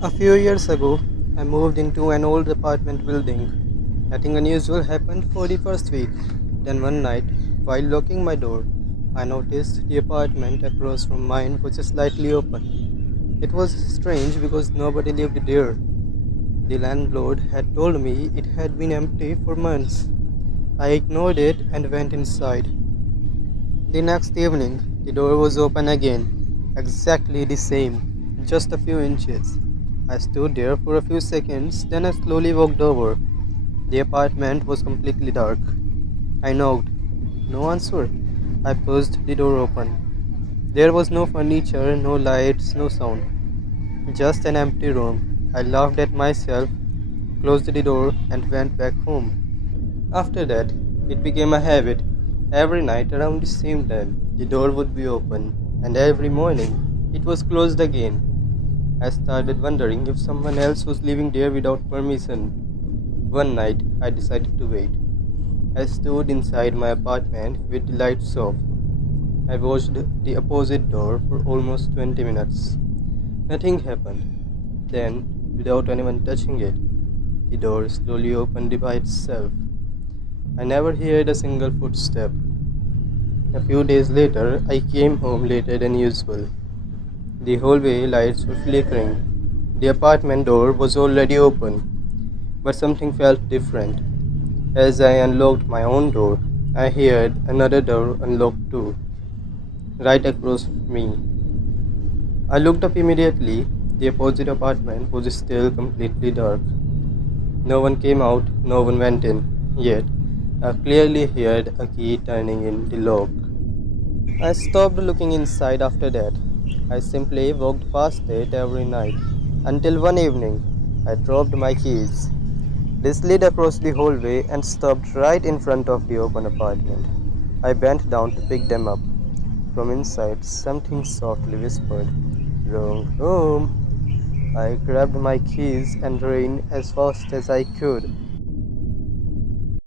A few years ago, I moved into an old apartment building. Nothing unusual happened for the first week. Then one night, while locking my door, I noticed the apartment across from mine was slightly open. It was strange because nobody lived there. The landlord had told me it had been empty for months. I ignored it and went inside. The next evening, the door was open again, exactly the same, just a few inches. I stood there for a few seconds, then I slowly walked over. The apartment was completely dark. I knocked. No answer. I pushed the door open. There was no furniture, no lights, no sound. Just an empty room. I laughed at myself, closed the door, and went back home. After that, it became a habit. Every night around the same time, the door would be open, and every morning, it was closed again. I started wondering if someone else was living there without permission. One night, I decided to wait. I stood inside my apartment with the lights off. I watched the opposite door for almost 20 minutes. Nothing happened. Then, without anyone touching it, the door slowly opened by itself. I never heard a single footstep. A few days later, I came home later than usual. The hallway lights were flickering. The apartment door was already open, but something felt different. As I unlocked my own door, I heard another door unlock too, right across me. I looked up immediately. The opposite apartment was still completely dark. No one came out, no one went in. Yet, I clearly heard a key turning in the lock. I stopped looking inside after that. I simply walked past it every night. Until one evening, I dropped my keys. They slid across the hallway and stopped right in front of the open apartment. I bent down to pick them up. From inside, something softly whispered, "Wrong room." I grabbed my keys and ran as fast as I could.